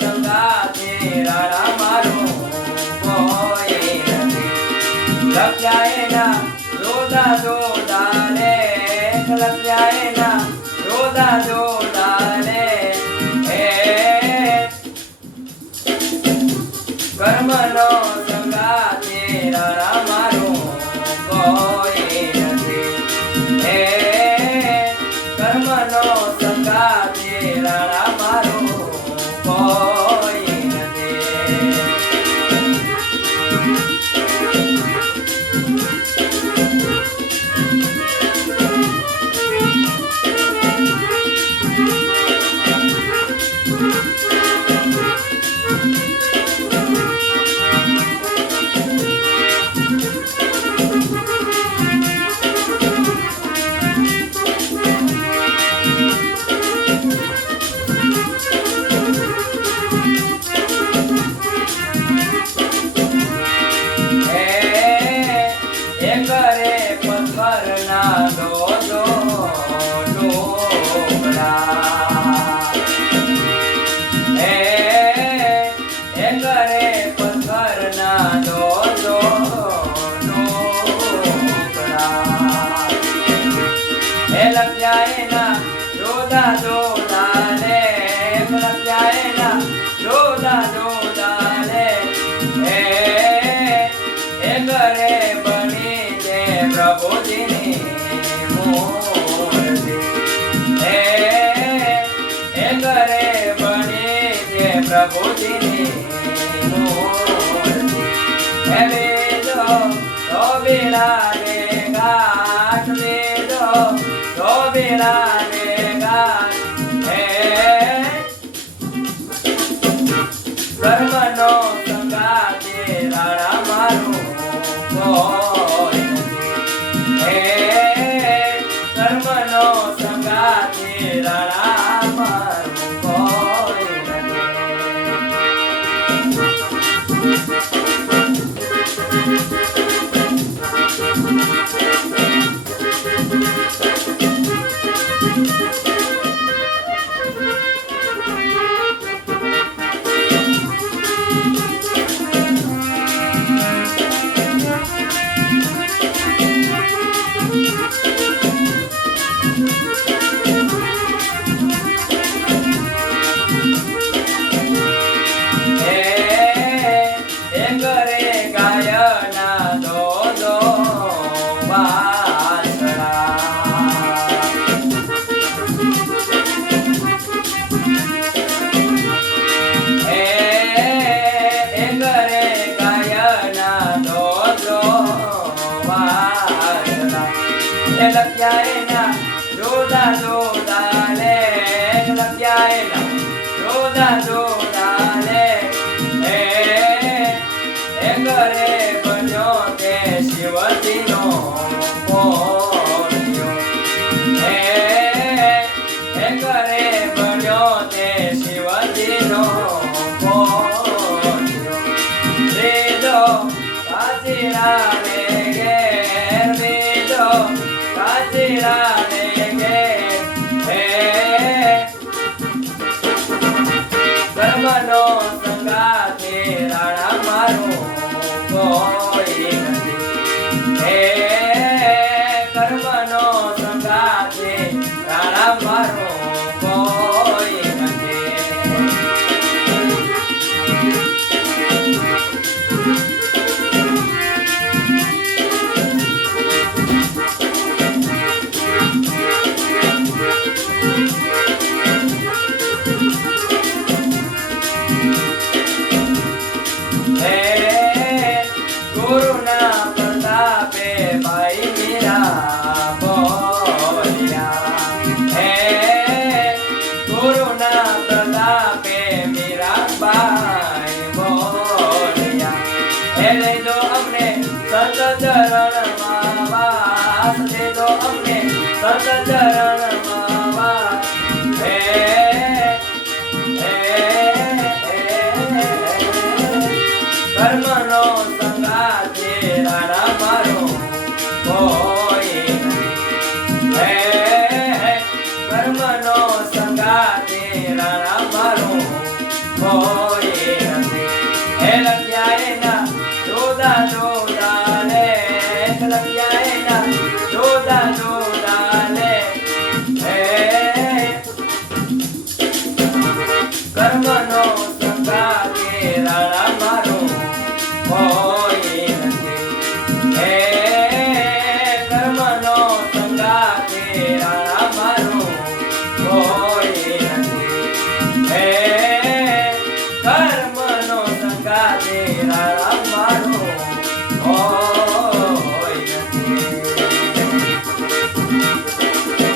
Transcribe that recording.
સંગાથે રાણા મારું કોઈ નથી. લખ્યા એના જોદા જોદા રે, લખ્યા એના જોદા જોદા રે. કર્મનો સંગાથે રાણા મારું કોઈ નથી. કર્મનો સંગાથે રાણા મારું કોઈ નથી. કરે પથ્થરના દો ટુકડા, એ કરે પથ્થરના દો ટુકડા. એ લખ્યા એના જોદા જોદા રે, લખ્યા એના જોદા જોદા રે. એ કરે પ્રભુજીની મૂર્તિ, એ કરે બની જે પ્રભુજીની મૂર્તિ. હે વેદો તો બિલાને ગાત, વેદો તો બિલાને ગાત. હે કર્મનો સંગાથે રાણા મારું કોઈ કર્મનો સંગાથે રાણા મારું કોઈ લખ્યા એના જોદા જોદા રે, લખ્યા એના જોદા જોદા રે. એ ઘરે બન્યો તે શિવજીનો પોન્યો, એ ઘરે બન્યો તે શિવજીનો પોન્યો. વેદો કાચીરા ને ઘેર, વેદો કાચીરાને ઘેર. કર્મનો સંગાથે રાણા મારું કોઈ નથી. કર્મનો સંગાથે રાણા મારું કોઈ નથી. ગુરુના પ્રતાપે ભાઈ મીરા બોલ્યા, ગુરુના પ્રતાપે મીરાબાઈ બોલ્યા. એ લેજો અમને સંત ચરણમાં વાસ, લેજો અમને સંત ચરણમાં વાસ. કર્મનો સંગાથે રાણા મારું કોઈ નથી. કર્મનો સંગાથે રાણા મારું કોઈ નથી. હે લખ્યા એના જોદા જોદા લે, લખ્યા એના જોદા જોદા લે. હે કર્મનો સંગાતે રાણા મારું કોઈ નથી. હે કર્મનો સંગાતે રાણા મારું કોઈ નથી. હે કર્મનો સંગાતે રાણા મારું કોઈ